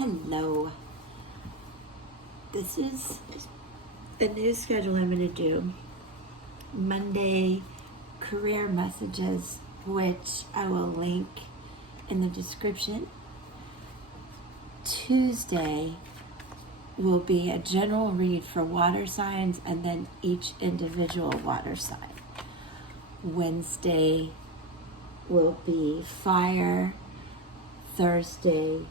Hello. This is a new schedule I'm going to do. Monday career messages, which I will link in the description. Tuesday will be a general read for water signs and then each individual water sign. Wednesday will be fire, Thursday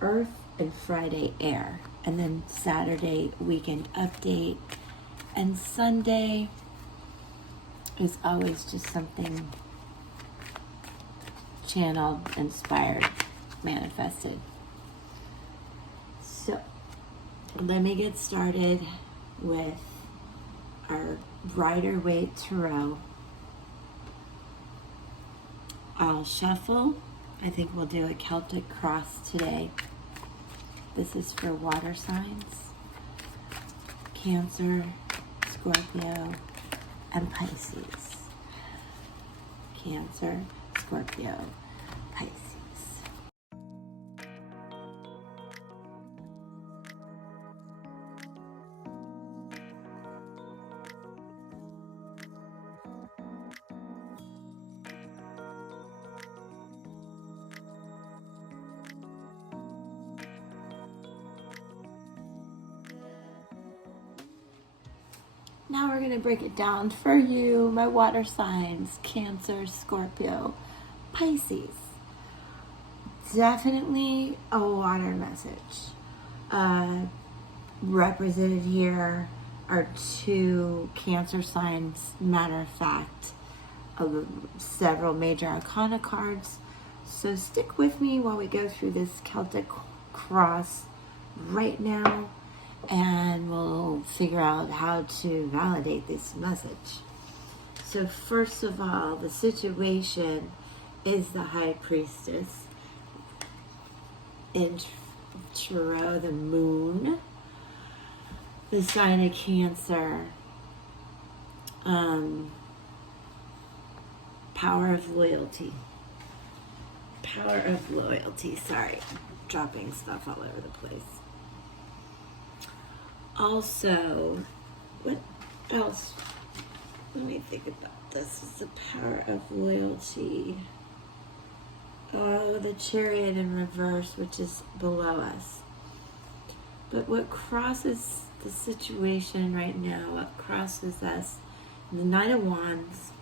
earth, and Friday air. And then Saturday weekend update. And Sunday is always just something channeled, inspired, manifested. So let me get started with our Rider Waite Tarot. I'll shuffle. I think we'll do a Celtic Cross today. This is for water signs: Cancer, Scorpio, and Pisces. Cancer, Scorpio, Pisces. Now we're going to break it down for you, my water signs: Cancer, Scorpio, Pisces. Definitely a water message. Represented here are two Cancer signs, matter of fact, several major arcana cards. So stick with me while we go through this Celtic Cross right now, and we'll figure out how to validate this message. So first of all, the situation is the High Priestess. In Tarot, the Moon, the sign of Cancer, power of loyalty. Power of loyalty, sorry, dropping stuff all over the place. Also, what else? Let me think about this. Is the power of loyalty. Oh, the Chariot in reverse, which is below us. But what crosses the situation right now, what crosses us, the Knight of Wands,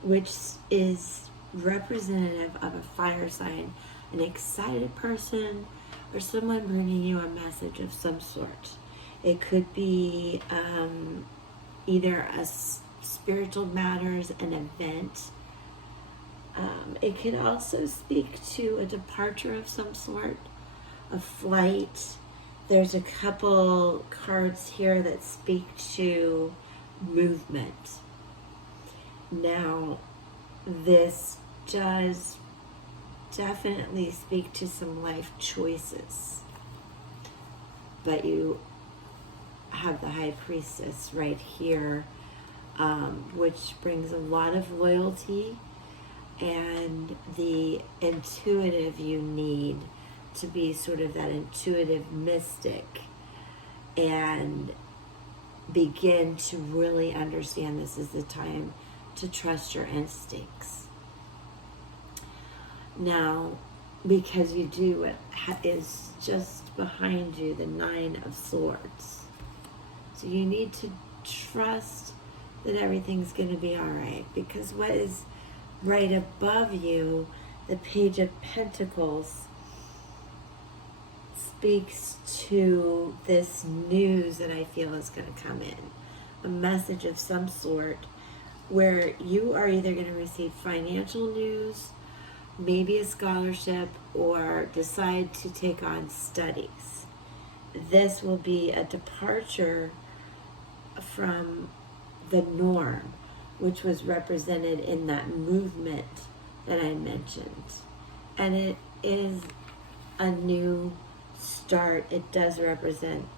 which is representative of a fire sign, an excited person, or someone bringing you a message of some sort. It could be either a spiritual matters, an event. It could also speak to a departure of some sort, a flight. There's a couple cards here that speak to movement. Now, this does definitely speak to some life choices. But you have the High Priestess right here, which brings a lot of loyalty and the intuitive you need to be sort of that intuitive mystic and begin to really understand this is the time to trust your instincts. Now, because you do what is just behind you, the Nine of Swords. So you need to trust that everything's going to be all right, because what is right above you, the Page of Pentacles, speaks to this news that I feel is going to come in. A message of some sort where you are either going to receive financial news, maybe a scholarship, or decide to take on studies. This will be a departure from the norm, which was represented in that movement that I mentioned. And it is a new start. It does represent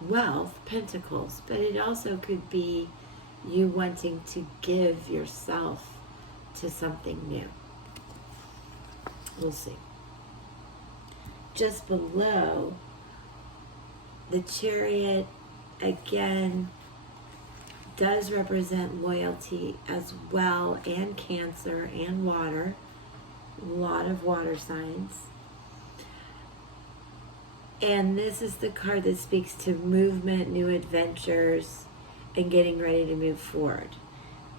wealth, pentacles, but it also could be you wanting to give yourself to something new. We'll see. just below, the Chariot, again, does represent loyalty as well, and Cancer and water. A lot of water signs. And this is the card that speaks to movement, new adventures, and getting ready to move forward.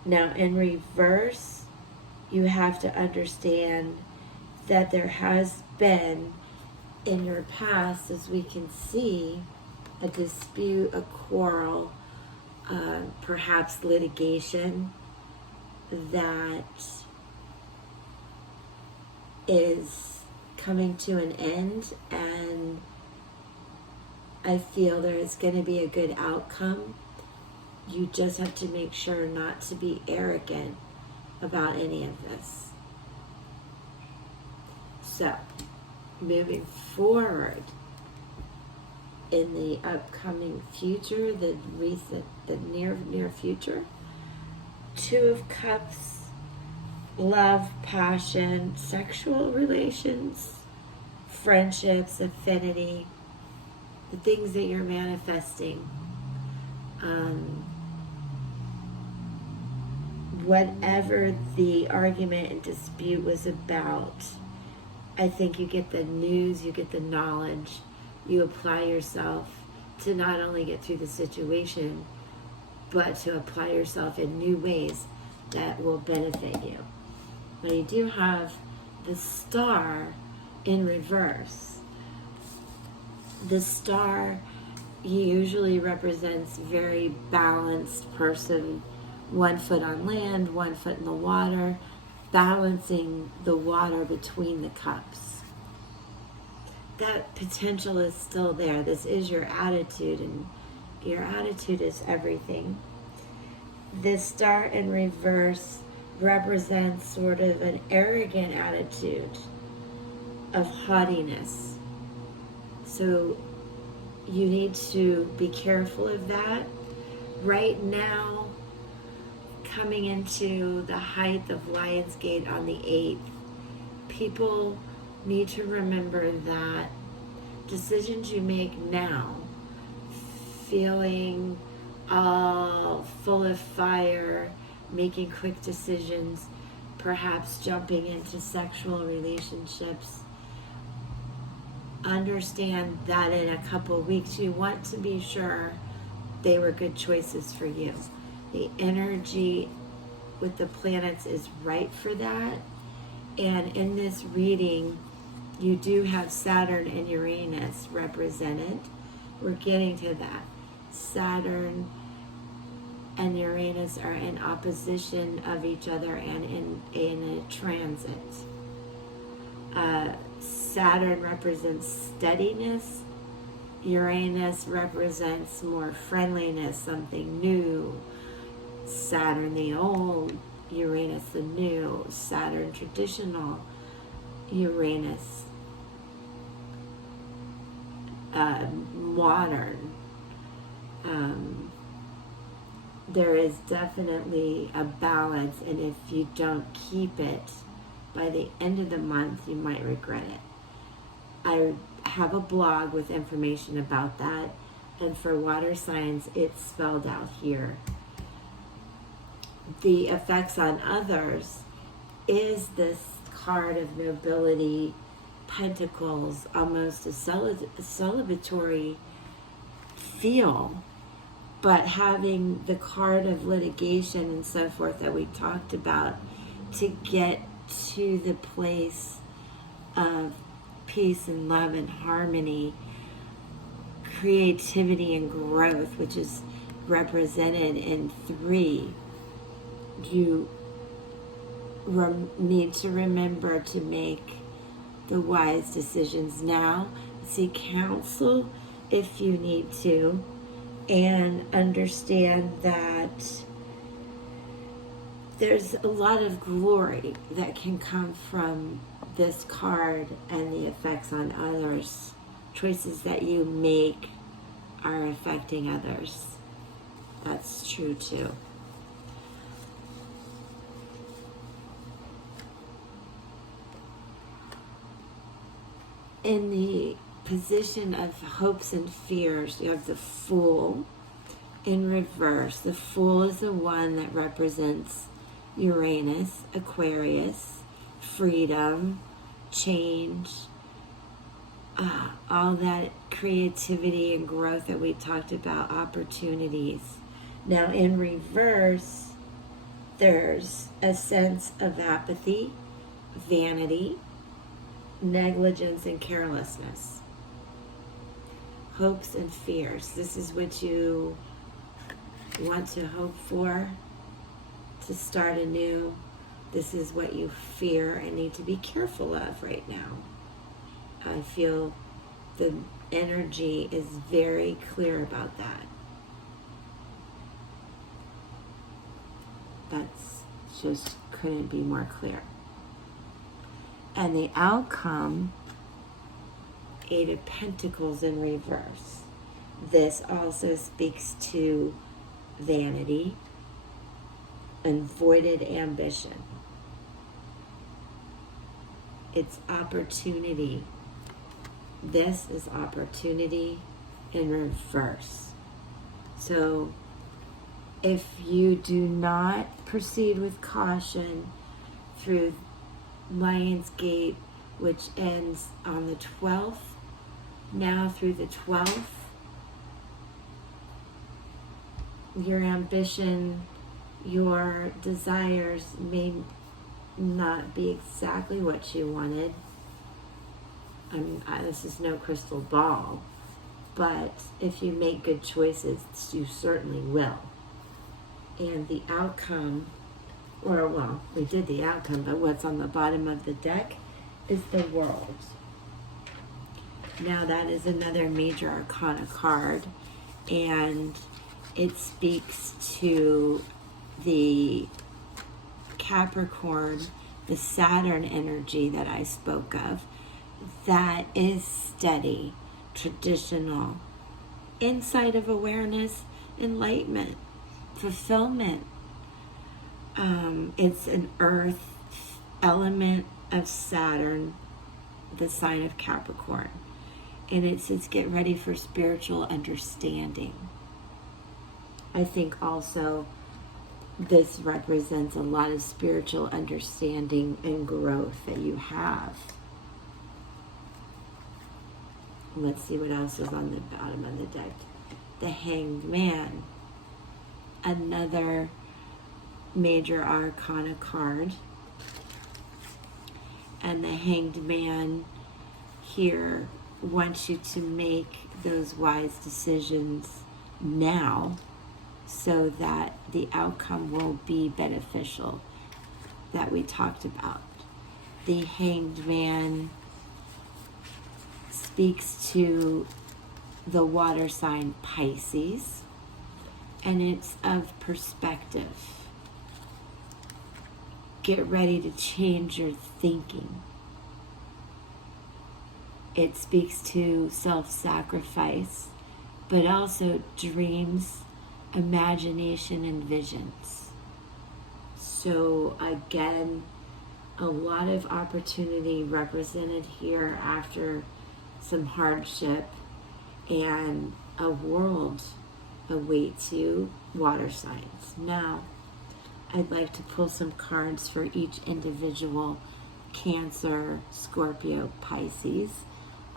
Now, in reverse, you have to understand that there has been, in your past, as we can see, a dispute, a quarrel, perhaps litigation that is coming to an end, and I feel there is going to be a good outcome. You just have to make sure not to be arrogant about any of this. So, moving forward in the upcoming future, the near future, Two of Cups, love, passion, sexual relations, friendships, affinity, the things that you're manifesting. Whatever the argument and dispute was about, I think you get the news, you get the knowledge, you apply yourself to not only get through the situation, but to apply yourself in new ways that will benefit you. Now you do have the Star in reverse. The Star usually represents very balanced person, 1 foot on land, 1 foot in the water, balancing the water between the cups. That potential is still there. This is your attitude, and your attitude is everything. This Star in reverse represents sort of an arrogant attitude of haughtiness. So you need to be careful of that. Right now, coming into the height of Lionsgate on the 8th, people need to remember that decisions you make now, feeling all full of fire, making quick decisions, perhaps jumping into sexual relationships, understand that in a couple of weeks you want to be sure they were good choices for you. The energy with the planets is right for that. And in this reading, you do have Saturn and Uranus represented. We're getting to that. Saturn and Uranus are in opposition of each other and in a transit. Saturn represents steadiness. Uranus represents more friendliness, something new. Saturn the old, Uranus the new. Saturn traditional, Uranus modern. There is definitely a balance, and if you don't keep it, by the end of the month, you might regret it. I have a blog with information about that, and for water signs, it's spelled out here. The effects on others is this card of nobility, pentacles, almost a celebratory feel, but having the card of litigation and so forth that we talked about to get to the place of peace and love and harmony, creativity and growth, which is represented in 3. You need to remember to make the wise decisions now. Seek counsel if you need to, and understand that there's a lot of glory that can come from this card and the effects on others. Choices that you make are affecting others. That's true too. in the position of hopes and fears, you have the Fool in reverse. The Fool is the one that represents Uranus, Aquarius, freedom, change, all that creativity and growth that we talked about, opportunities. Now in reverse, there's a sense of apathy, vanity, negligence, and carelessness. Hopes and fears. This is what you want to hope for, to start anew. This is what you fear and need to be careful of right now. I feel the energy is very clear about that. That's just couldn't be more clear. And the outcome, 8 of Pentacles in reverse. This also speaks to vanity and voided ambition. It's opportunity. This is opportunity in reverse. So if you do not proceed with caution through Lionsgate, which ends on the 12th, now through the 12th, your ambition, your desires may not be exactly what you wanted. This is no crystal ball, but if you make good choices, you certainly will. And the outcome, or well, we did the outcome, but what's on the bottom of the deck is the World. Now that is another major arcana card, and it speaks to the Capricorn, the Saturn energy that I spoke of, that is steady, traditional, insight of awareness, enlightenment, fulfillment. It's an earth element of Saturn, the sign of Capricorn. And it says get ready for spiritual understanding. I think also this represents a lot of spiritual understanding and growth that you have. Let's see what else is on the bottom of the deck. The Hanged Man, another major arcana card. And the Hanged Man here wants you to make those wise decisions now so that the outcome will be beneficial, that we talked about. The Hanged Man speaks to the water sign Pisces, and it's of perspective. Get ready to change your thinking. It speaks to self-sacrifice, but also dreams, imagination, and visions. So again, a lot of opportunity represented here after some hardship, and a world awaits you, water signs. Now, I'd like to pull some cards for each individual Cancer, Scorpio, Pisces.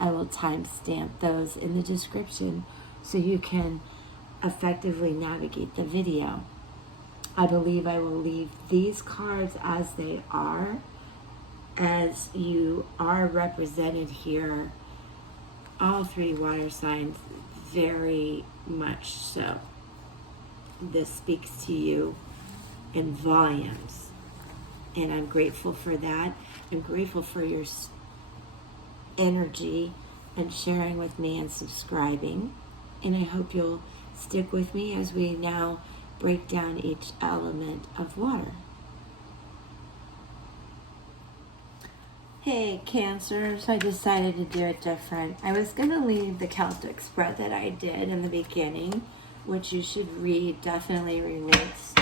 I will timestamp those in the description so you can effectively navigate the video. I believe I will leave these cards as they are, as you are represented here, all 3 water signs, very much so. This speaks to you in volumes, and I'm grateful for that. I'm grateful for your energy and sharing with me and subscribing, and I hope you'll stick with me as we now break down each element of water. Hey Cancers, I decided to do it different. I was going to leave the Celtic spread that I did in the beginning, which you should read, definitely relates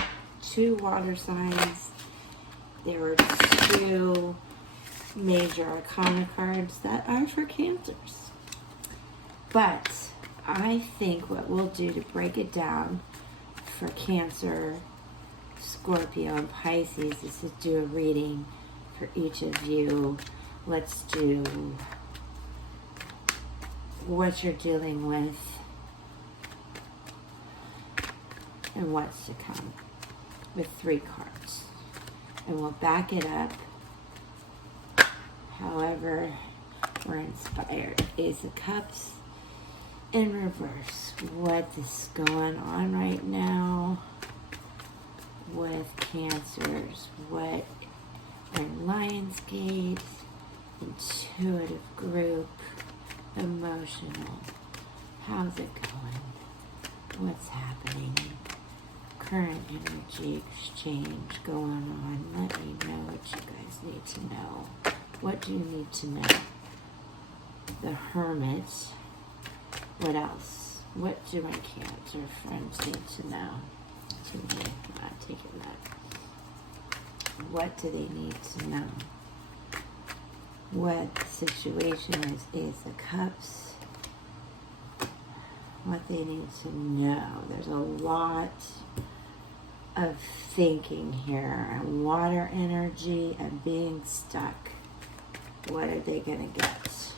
to water signs. There were 2 major arcana cards that are for Cancers. But I think what we'll do to break it down for Cancer, Scorpio, and Pisces is to do a reading for each of you. Let's do what you're dealing with and what's to come with 3 cards. And we'll back it up however we're inspired. Ace of Cups in reverse. What is going on right now with Cancers? What in Lionsgate, intuitive group, emotional. How's it going? What's happening? Current energy exchange going on. Let me know what you guys need to know. What do you need to know? The Hermit. What else? What do my Cancer friends need to know? To me, I'm not taking that. What do they need to know? What the situation is Ace of Cups. What they need to know. There's a lot of thinking here, and water energy and being stuck. What are they going to get?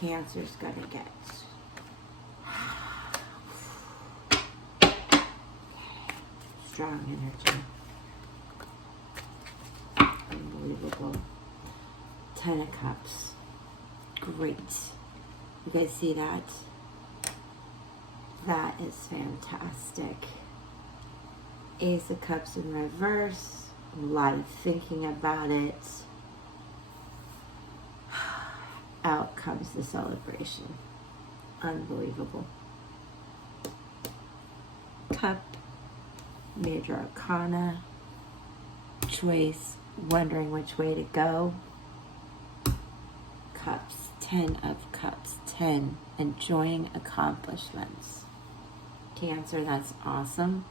Cancer's going to get. Strong energy. Unbelievable. 10 of Cups. Great. You guys see that? That is fantastic. Ace of Cups in reverse. A lot of thinking about it. Out comes the celebration. Unbelievable. Cup. Major arcana. Choice. Wondering which way to go. Cups. 10 of Cups. 10. Enjoying accomplishments. Cancer, that's awesome.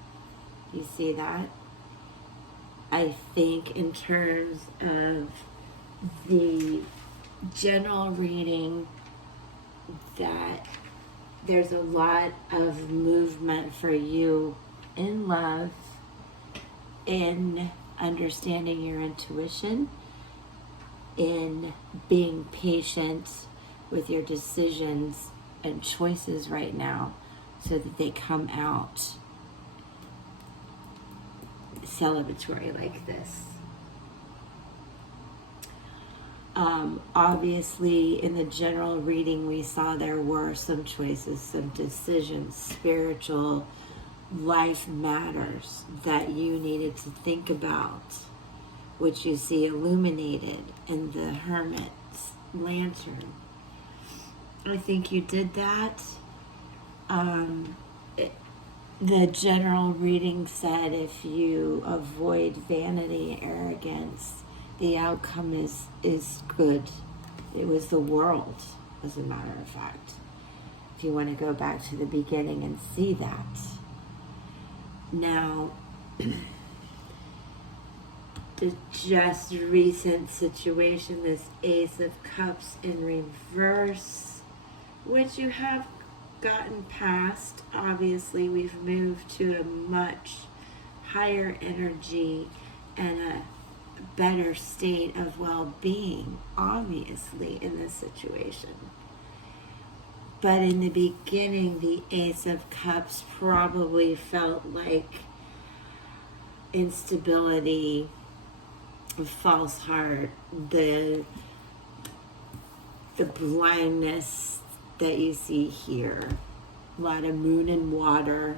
You see that? I think in terms of the general reading that there's a lot of movement for you in love, in understanding your intuition, in being patient with your decisions and choices right now so that they come out celebratory like this. Obviously, in the general reading, we saw there were some choices, some decisions, spiritual life matters that you needed to think about, which you see illuminated in the Hermit's lantern. I think you did that. The general reading said if you avoid vanity, arrogance, the outcome is good. It was the world, as a matter of fact. If you want to go back to the beginning and see that. Now, the just recent situation, this Ace of Cups in reverse, which you have gotten past. Obviously, we've moved to a much higher energy and a better state of well-being, obviously, in this situation. But in the beginning, the Ace of Cups probably felt like instability, a false heart, the blindness that you see here. A lot of moon and water,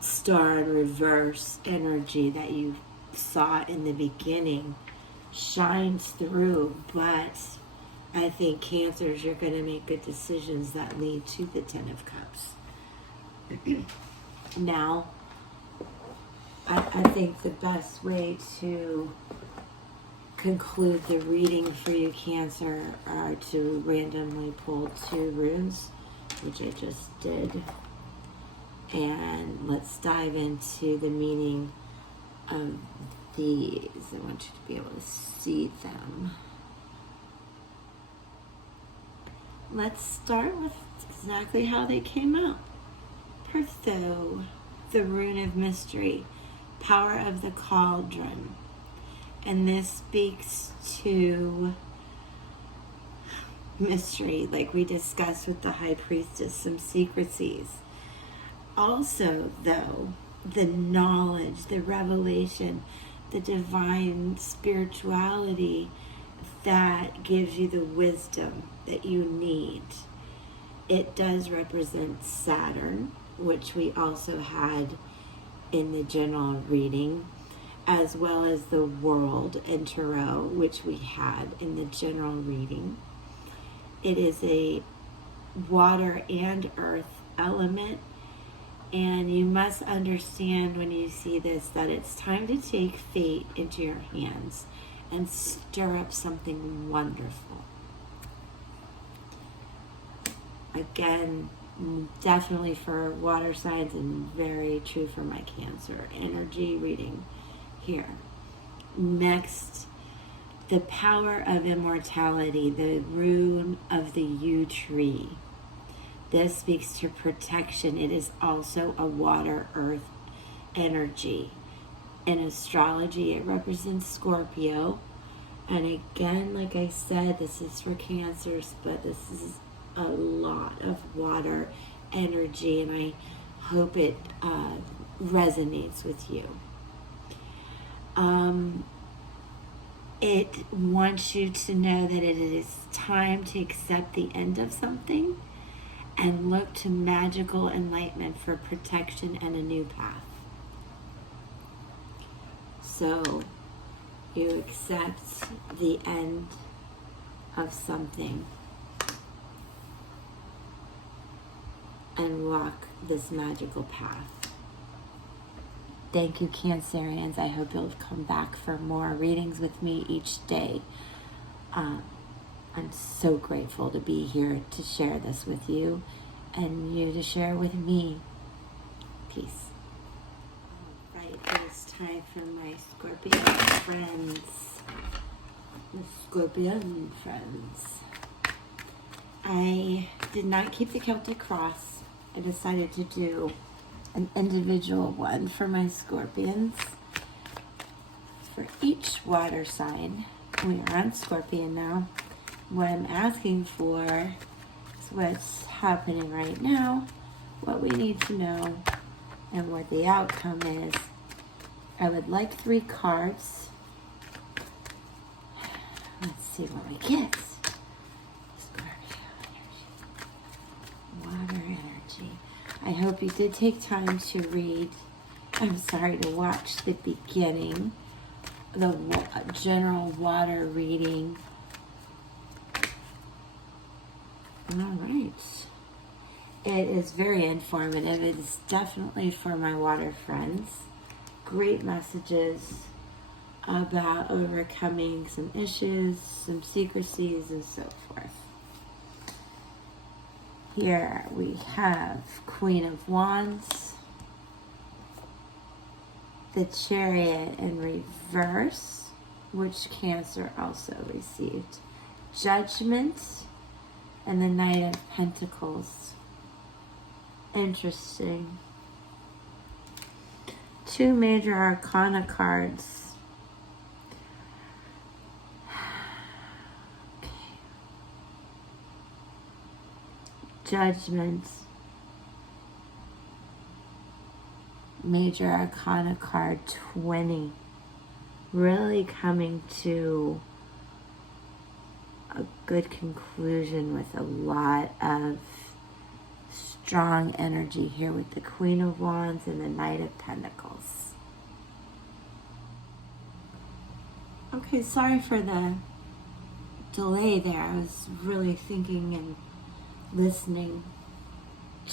star in reverse energy that you saw in the beginning shines through, but I think Cancers, you're going to make good decisions that lead to the 10 of Cups. Now, I think the best way to conclude the reading for you, Cancer, are to randomly pull 2 runes, which I just did. And let's dive into the meaning of these. I want you to be able to see them. Let's start with exactly how they came out. Pertho, the rune of mystery, power of the cauldron. And this speaks to mystery, like we discussed with the high priestess, some secrecies. Also, though, the knowledge, the revelation, the divine spirituality that gives you the wisdom that you need. It does represent Saturn, which we also had in the general reading, as well as the world and tarot, which we had in the general reading. It is a water and earth element, and you must understand when you see this that it's time to take fate into your hands and stir up something wonderful. Again, definitely for water signs and very true for my Cancer energy reading here. Next, the power of immortality, the rune of the yew tree. This speaks to protection. It is also a water earth energy. In astrology, it represents Scorpio. And again, like I said, this is for Cancers, but this is a lot of water energy, and I hope it resonates with you. It wants you to know that it is time to accept the end of something and look to magical enlightenment for protection and a new path. So you accept the end of something and walk this magical path. Thank you, Cancerians. I hope you'll come back for more readings with me each day. I'm so grateful to be here to share this with you and you to share with me. Peace. All right, it is time for my Scorpion friends. The Scorpion friends. I did not keep the Celtic Cross. I decided to do an individual one for my Scorpions. For each water sign, we are on Scorpion now. What I'm asking for is what's happening right now, what we need to know, and what the outcome is. I would like 3 cards. Let's see what we get. Scorpio energy. Water energy. I hope you did take time to read, to watch the beginning, the general water reading. All right. It is very informative. It is definitely for my water friends. Great messages about overcoming some issues, some secrecies, and so forth. Here we have Queen of Wands, the Chariot in reverse, which Cancer also received, Judgment, and the Knight of Pentacles. Interesting. 2 major arcana cards. Okay. Judgment. Major arcana card 20. Really coming to a good conclusion with a lot of strong energy here with the Queen of Wands and the Knight of Pentacles. Okay, sorry for the delay there. I was really thinking and listening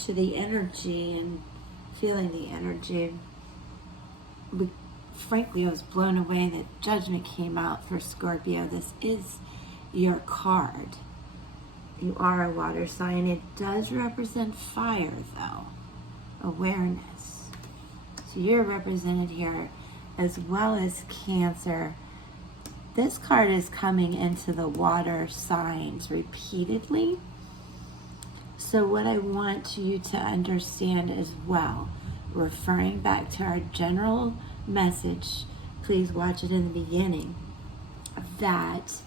to the energy and feeling the energy. But frankly, I was blown away that Judgment came out for Scorpio. This is your card. You are a water sign. It does represent fire, though. Awareness. So you're represented here as well as Cancer. This card is coming into the water signs repeatedly. So what I want you to understand as well, referring back to our general message, please watch it in the beginning, that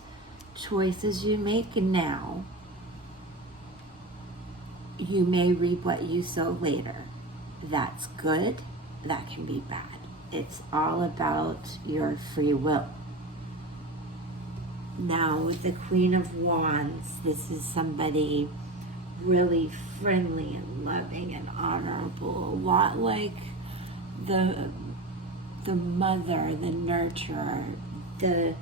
choices you make now, you may reap what you sow later. That's good, that can be bad. It's all about your free will. Now, with the Queen of Wands, this is somebody really friendly and loving and honorable, a lot like the mother, the nurturer, the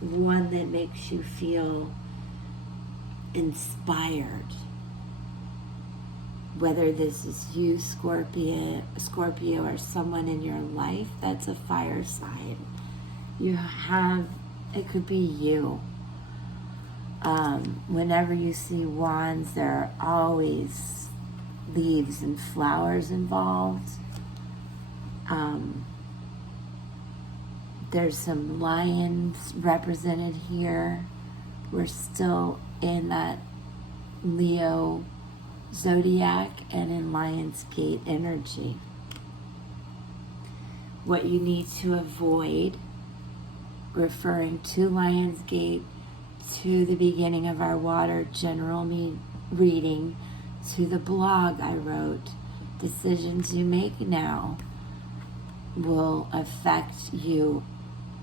one that makes you feel inspired. Whether this is you, Scorpio, or someone in your life that's a fire sign, it could be you. Whenever you see wands, there are always leaves and flowers involved. There's some lions represented here. We're still in that Leo zodiac and in Lionsgate energy. What you need to avoid, referring to Lionsgate, to the beginning of our water general reading, to the blog I wrote, decisions you make now will affect you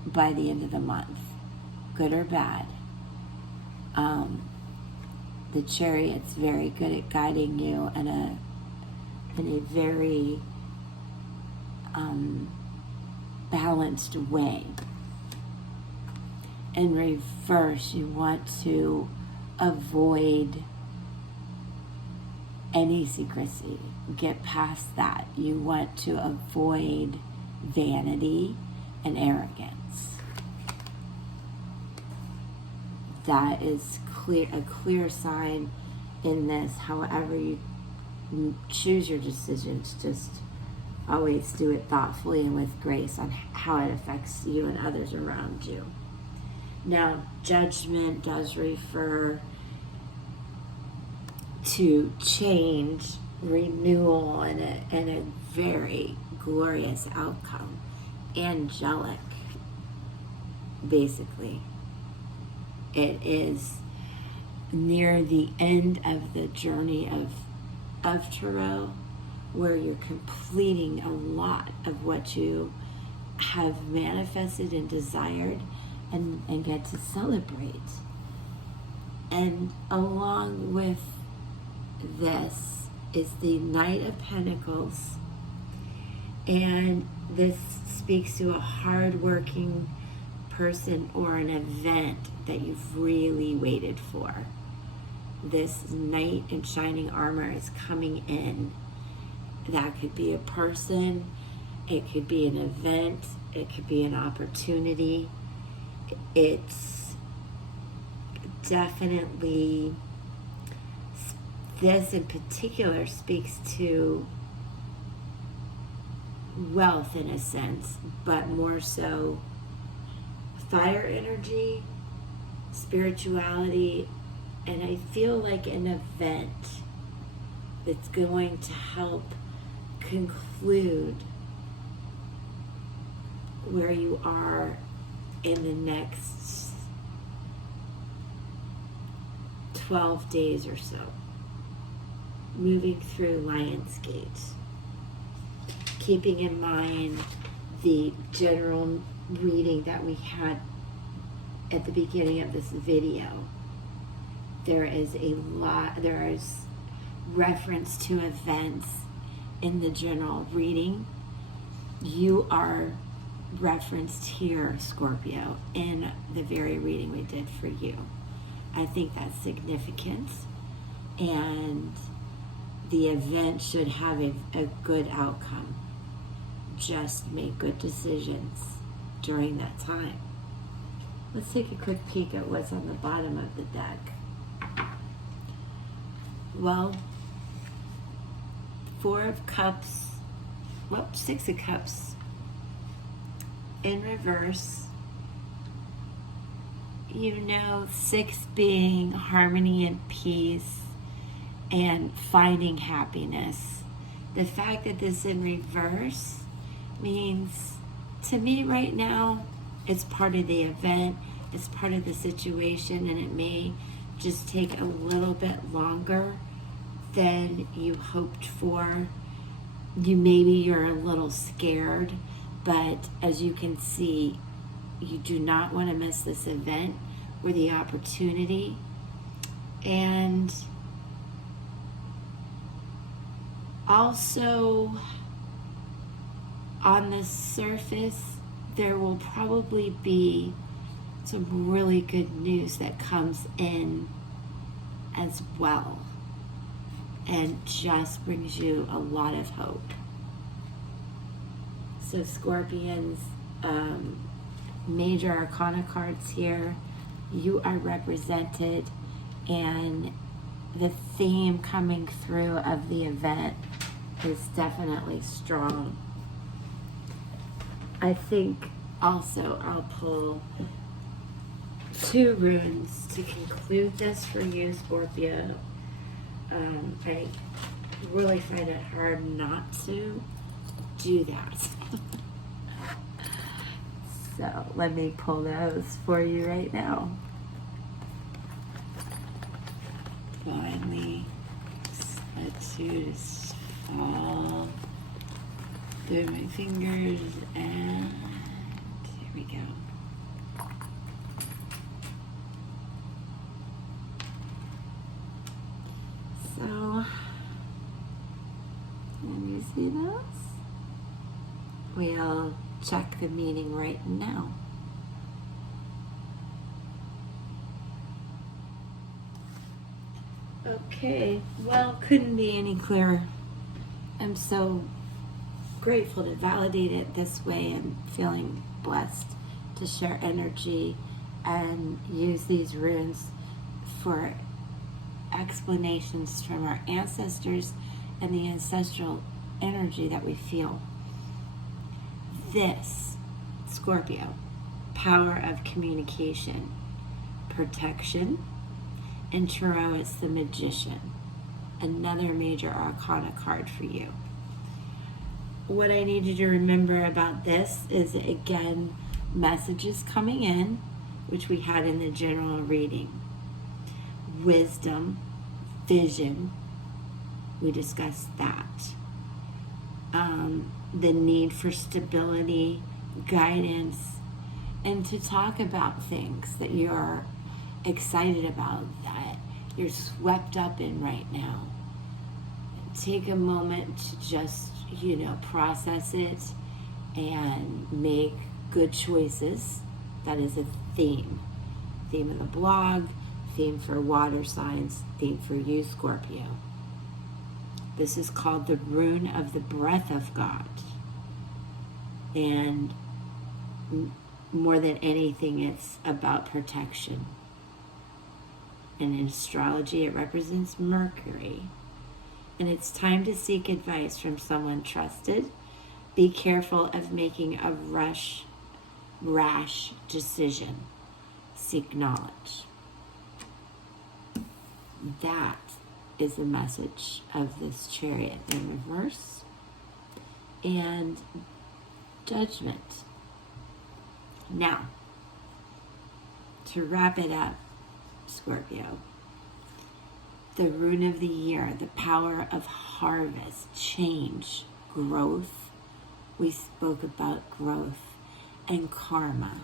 by the end of the month, good or bad. The Chariot's very good at guiding you in a very balanced way. In reverse, you want to avoid any secrecy. Get past that. You want to avoid vanity and arrogance. That is a clear sign in this. However you choose your decisions, just always do it thoughtfully and with grace on how it affects you and others around you. Now, Judgment does refer to change, renewal, and a very glorious outcome. Angelic, basically. It is near the end of the journey of Tarot, where you're completing a lot of what you have manifested and desired and get to celebrate. And along with this is the Knight of Pentacles, and this speaks to a hard-working person or an event that you've really waited for. This knight in shining armor is coming in. That could be a person, it could be an event, it could be an opportunity. It's definitely, this in particular speaks to wealth in a sense, but more so fire energy, spirituality, and I feel like an event that's going to help conclude where you are in the next 12 days or so, moving through Lionsgate, keeping in mind the general reading that we had at the beginning of this video. There is reference to events in the general reading. You are referenced here, Scorpio, in the very reading we did for you. I think that's significant, and the event should have a good outcome. Just make good decisions during that time. Let's take a quick peek at what's on the bottom of the deck. Well, Six of Cups, in reverse, you know 6 being harmony and peace and finding happiness. The fact that this is in reverse means, to me right now, it's part of the event, it's part of the situation, and it may just take a little bit longer than you hoped for. You're a little scared, but as you can see, you do not want to miss this event or the opportunity. And also, on the surface, there will probably be some really good news that comes in as well, and just brings you a lot of hope. So Scorpions, major arcana cards here, you are represented, and the theme coming through of the event is definitely strong. I think also I'll pull 2 runes to conclude this for you, Scorpio. I really find it hard not to do that. So let me pull those for you right now. Finally, let 2 just fall through my fingers, and here we go. So, can you see those? We'll check the meaning right now. Okay, well, couldn't be any clearer. I'm so grateful to validate it this way. I'm feeling blessed to share energy and use these runes for explanations from our ancestors and the ancestral energy that we feel. This, Scorpio, power of communication, protection, and Tarot is the Magician, another major arcana card for you. What I need you to remember about this is, again, messages coming in, which we had in the general reading. Wisdom, vision, we discussed that. The need for stability, guidance, and to talk about things that you're excited about, that you're swept up in right now. Take a moment to just, process it and make good choices. That is a theme. Theme of the blog, theme for water signs, theme for you, Scorpio. This is called the Rune of the Breath of God. And more than anything, it's about protection. And in astrology, it represents Mercury. And it's time to seek advice from someone trusted. Be careful of making a rash decision. Seek knowledge. That is the message of this Chariot in reverse. And Judgment. Now, to wrap it up, Scorpio, the rune of the year, the power of harvest, change, growth. We spoke about growth and karma.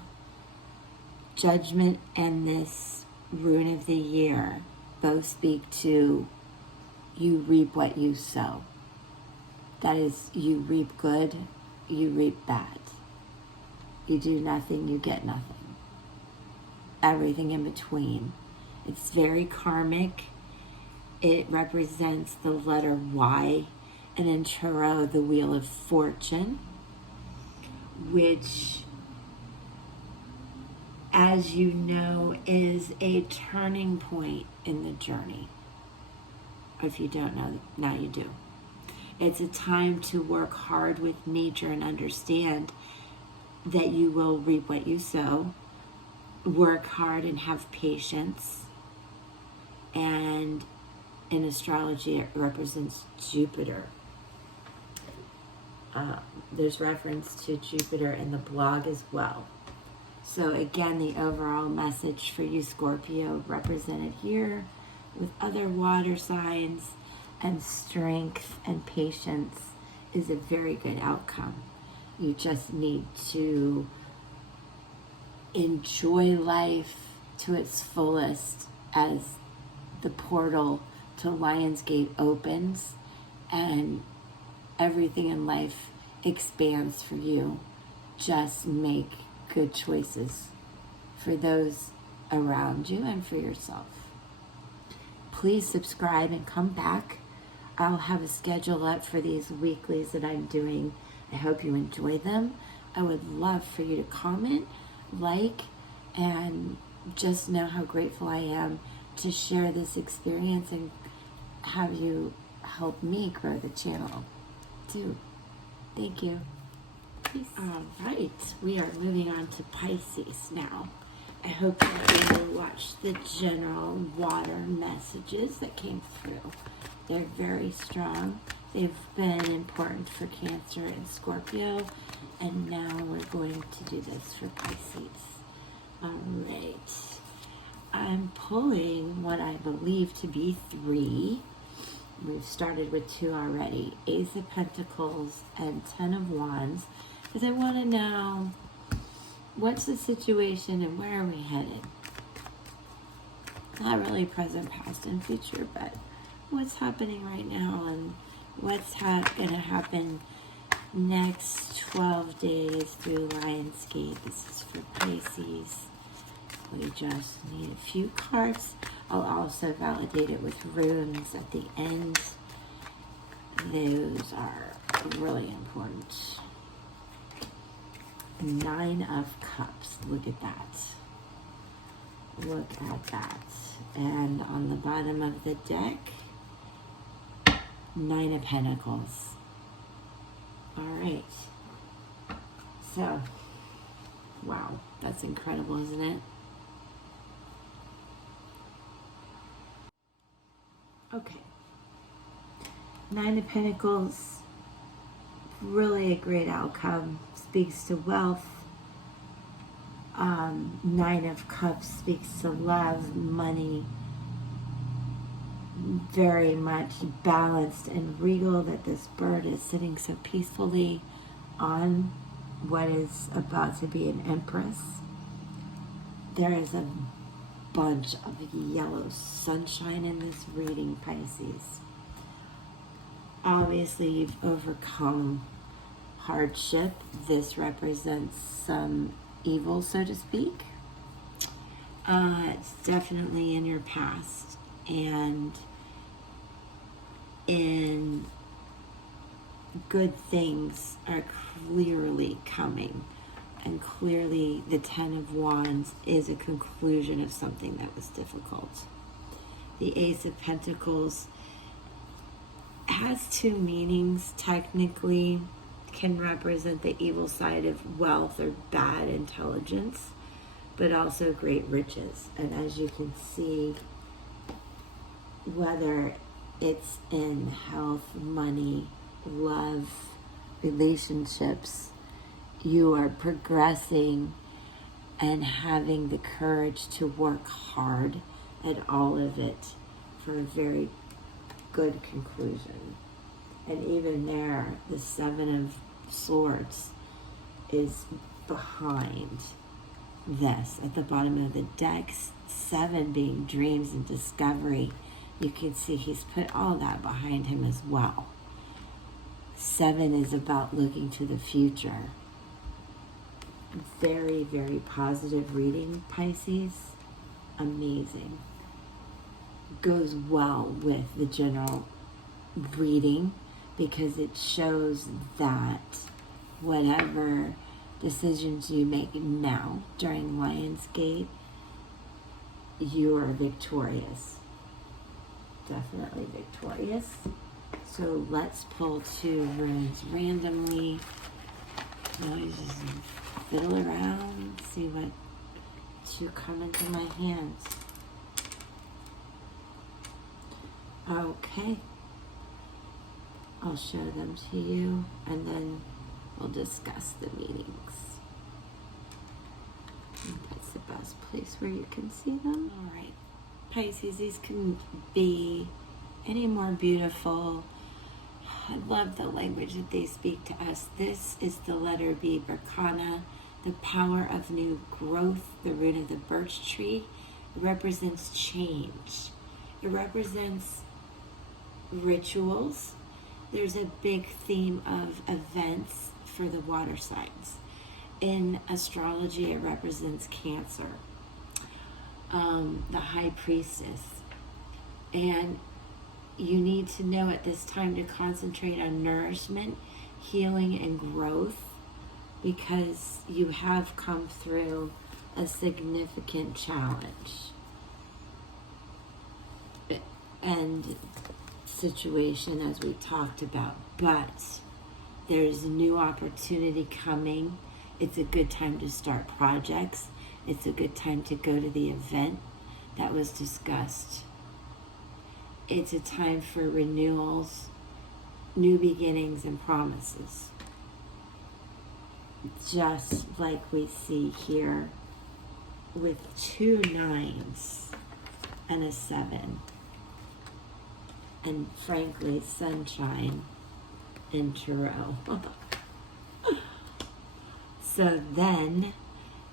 Judgment and this rune of the year both speak to you reap what you sow. That is, you reap good, you reap bad. You do nothing, you get nothing. Everything in between. It's very karmic. It represents the letter Y, and in Tarot, the Wheel of Fortune, which, as you know, is a turning point in the journey. If you don't know, now you do. It's a time to work hard with nature and understand that you will reap what you sow. Work hard and have patience. And in astrology, it represents Jupiter. There's reference to Jupiter in the blog as well. So again, the overall message for you, Scorpio, represented here with other water signs, and strength and patience is a very good outcome. You just need to enjoy life to its fullest as the portal to Lionsgate opens and everything in life expands for you. Just make good choices for those around you and for yourself. Please subscribe and come back. I'll have a schedule up for these weeklies that I'm doing. I hope you enjoy them. I would love for you to comment, like, and just know how grateful I am to share this experience and have you help me grow the channel too. Thank you. Peace. All right, we are moving on to Pisces now. I hope you're able to watch the general water messages that came through. They're very strong. They've been important for Cancer and Scorpio, and now we're going to do this for Pisces. All right. I'm pulling what I believe to be 3. We've started with 2 already. Ace of Pentacles and 10 of Wands, because I want to know what's the situation and where are we headed? Not really present, past, and future, but what's happening right now and what's going to happen next 12 days through Lionsgate. This is for Pisces. We just need a few cards. I'll also validate it with runes at the end. Those are really important. 9 of Cups. Look at that. Look at that. And on the bottom of the deck, 9 of Pentacles. All right. So, wow, that's incredible, isn't it? Okay. 9 of Pentacles, really a great outcome. Speaks to wealth. 9 of Cups speaks to love, money. Very much balanced and regal that this bird is sitting so peacefully on what is about to be an empress. There is a bunch of yellow sunshine in this reading, Pisces. Obviously, you've overcome hardship. This represents some evil, so to speak. It's definitely in your past, and in good things are clearly coming. And clearly the 10 of Wands is a conclusion of something that was difficult. The Ace of Pentacles has 2 meanings. Technically, can represent the evil side of wealth or bad intelligence, but also great riches. And as you can see, whether it's in health, money, love, relationships, you are progressing and having the courage to work hard at all of it for a very good conclusion. And even there, the 7 of Swords is behind this. At the bottom of the deck, 7 being dreams and discovery. You can see he's put all that behind him as well. 7 is about looking to the future. Very, very positive reading, Pisces. Amazing. Goes well with the general reading because it shows that whatever decisions you make now during Lionsgate, you are victorious. Definitely victorious. So let's pull 2 runes randomly. Now I just fiddle around, see what to come into my hands. Okay. I'll show them to you and then we'll discuss the meanings. I think that's the best place where you can see them. All right. Pisces, these couldn't be any more beautiful. I love the language that they speak to us. This is the letter B, Berkana, the power of new growth, the root of the birch tree. It represents change. It represents rituals. There's a big theme of events for the water signs. In astrology, it represents Cancer, the high priestess. And you need to know at this time to concentrate on nourishment, healing, and growth, because you have come through a significant challenge and situation, as we talked about. But there's new opportunity coming. It's a good time to start projects. It's a good time to go to the event that was discussed. It's a time for renewals, new beginnings, and promises. Just like we see here with 2 9s and a 7. And frankly, sunshine in Tarot. So then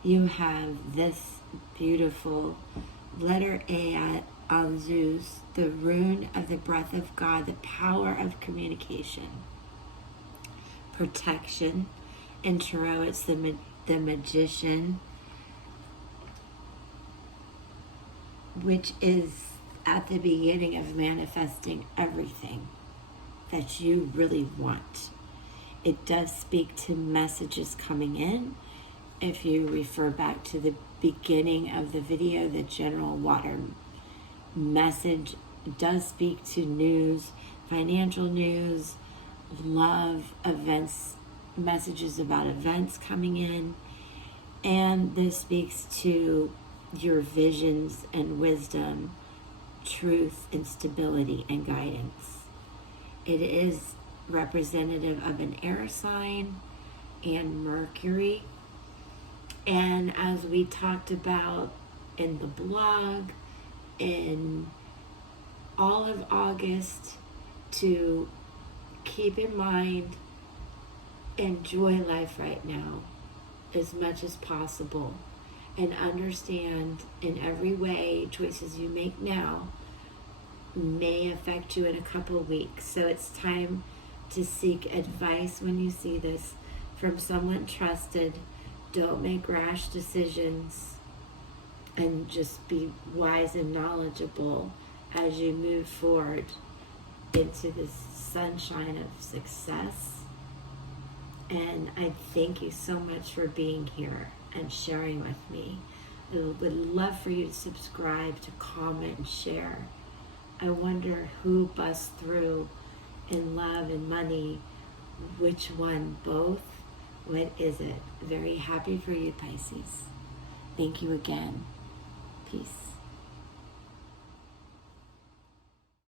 you have this beautiful letter A, Alzuz, the rune of the breath of God, the power of communication, protection. In Tarot, it's the magician, which is at the beginning of manifesting everything that you really want. It does speak to messages coming in. If you refer back to the beginning of the video, the general water message does speak to news, financial news, love, events, messages about events coming in. And this speaks to your visions and wisdom, truth and stability and guidance. It is representative of an air sign and Mercury. And as we talked about in the blog, in all of August, to keep in mind, enjoy life right now as much as possible, and understand in every way choices you make now may affect you in a couple of weeks. So it's time to seek advice when you see this from someone trusted. Don't make rash decisions, and just be wise and knowledgeable as you move forward into this sunshine of success. And I thank you so much for being here and sharing with me. I would love for you to subscribe, to comment, and share. I wonder who busts through in love and money. Which one? Both? What is it? Very happy for you, Pisces. Thank you again. Peace.